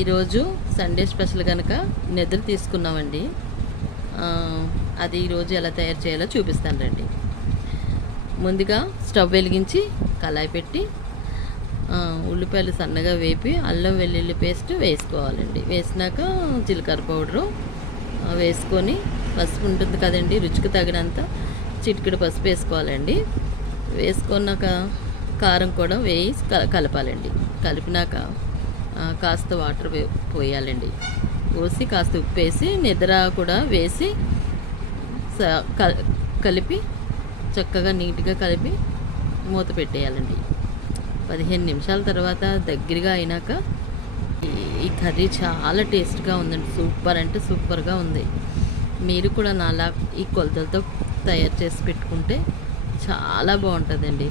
ఈరోజు Sunday special కనుక నెద్దలు తీసుకున్నామండి. అది ఈరోజు ఎలా తయారు చేయాలో చూపిస్తాను రండి. ముందుగా స్టవ్ వెలిగించి కళాయి పెట్టి ఉల్లిపాయలు సన్నగా వేపి అల్లం వెల్లుల్లి పేస్ట్ వేసుకోవాలండి. వేసినాక జీలకర్ర పౌడరు వేసుకొని పసుపు ఉంటుంది కదండి, రుచికి తగినంత చిటికెడు పసుపు వేసుకోవాలండి. వేసుకున్నాక కారం కూడా వేసి కలపాలండి. కలిపినాక కాస్త వాటర్ పోయాలండి. పోసి కాస్త ఉప్పు వేసి నిద్ర కూడా వేసి కలిపి చక్కగా నీట్గా కలిపి మూత పెట్టేయాలండి. 15 నిమిషాల తర్వాత దగ్గరగా అయినాక ఈ కర్రీ చాలా టేస్ట్గా ఉందండి. సూపర్ అంటే సూపర్గా ఉంది. మీరు కూడా నాలా ఈ కొలతలతో తయారు చేసి పెట్టుకుంటే చాలా బాగుంటుందండి.